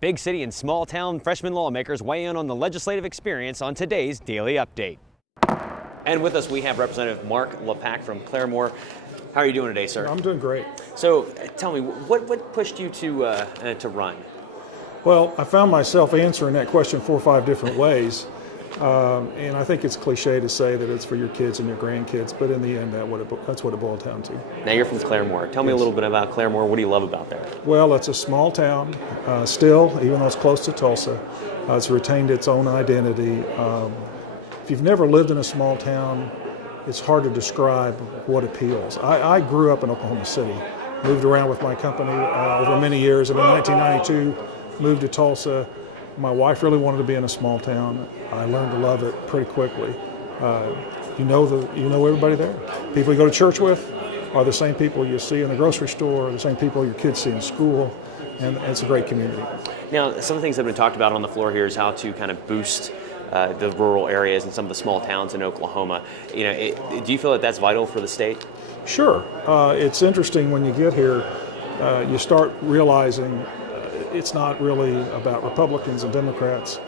Big city and small town freshman lawmakers weigh in on the legislative experience on today's Daily Update. And with us we have Representative Mark LePack from Claremore. How are you doing today, sir? I'm doing great. So tell me, what pushed you to run? Well, I found myself answering that question 4 or 5 different ways. And I think it's cliche to say that it's for your kids and your grandkids, but in the end, that's what it boiled down to. Now you're from Claremore. Tell me a little bit about Claremore. What do you love about there? Well, it's a small town still, even though it's close to Tulsa. It's retained its own identity. If you've never lived in a small town, it's hard to describe what appeals. I grew up in Oklahoma City, moved around with my company over many years, and in 1992 moved to Tulsa. My wife really wanted to be in a small town. I learned to love it pretty quickly. You know everybody there. People you go to church with are the same people you see in the grocery store, the same people your kids see in school, and it's a great community. Now, some of the things that have been talked about on the floor here is how to kind of boost the rural areas and some of the small towns in Oklahoma. Do you feel that that's vital for the state? Sure. It's interesting when you get here, you start realizing it's not really about Republicans and Democrats,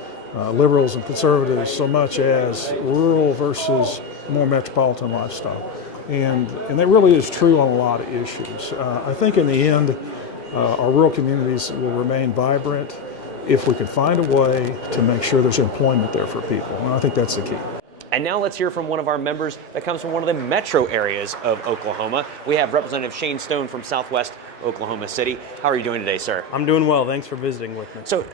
liberals and conservatives, so much as rural versus more metropolitan lifestyle. And that really is true on a lot of issues. I think in the end, our rural communities will remain vibrant if we can find a way to make sure there's employment there for people. And I think that's the key. And now let's hear from one of our members that comes from one of the metro areas of Oklahoma. We have Representative Shane Stone from Southwest Oklahoma City. How are you doing today, sir? I'm doing well. Thanks for visiting with me. So,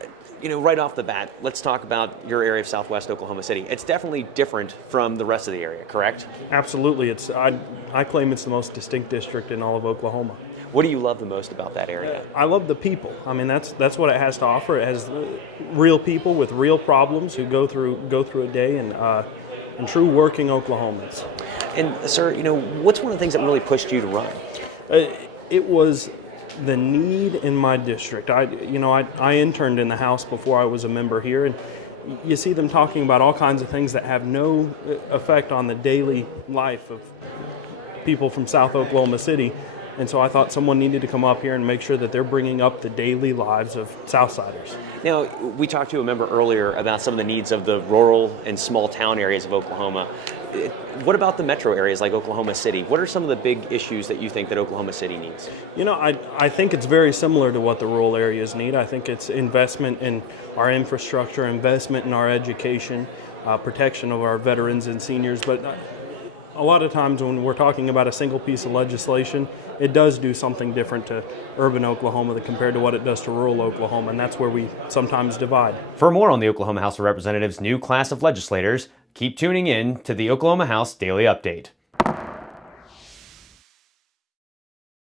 right off the bat, let's talk about your area of Southwest Oklahoma City. It's definitely different from the rest of the area, correct? Absolutely. I claim it's the most distinct district in all of Oklahoma. What do you love the most about that area? I love the people. I mean, that's what it has to offer. It has real people with real problems who go through a day and true working Oklahomans. And sir, what's one of the things that really pushed you to run? It was the need in my district. I interned in the House before I was a member here, and you see them talking about all kinds of things that have no effect on the daily life of people from South Oklahoma City. And so I thought someone needed to come up here and make sure that they're bringing up the daily lives of Southsiders. Now, we talked to a member earlier about some of the needs of the rural and small town areas of Oklahoma. What about the metro areas like Oklahoma City? What are some of the big issues that you think that Oklahoma City needs? I think it's very similar to what the rural areas need. I think it's investment in our infrastructure, investment in our education, protection of our veterans and seniors. But a lot of times when we're talking about a single piece of legislation, it does do something different to urban Oklahoma compared to what it does to rural Oklahoma, and that's where we sometimes divide. For more on the Oklahoma House of Representatives' new class of legislators, keep tuning in to the Oklahoma House Daily Update.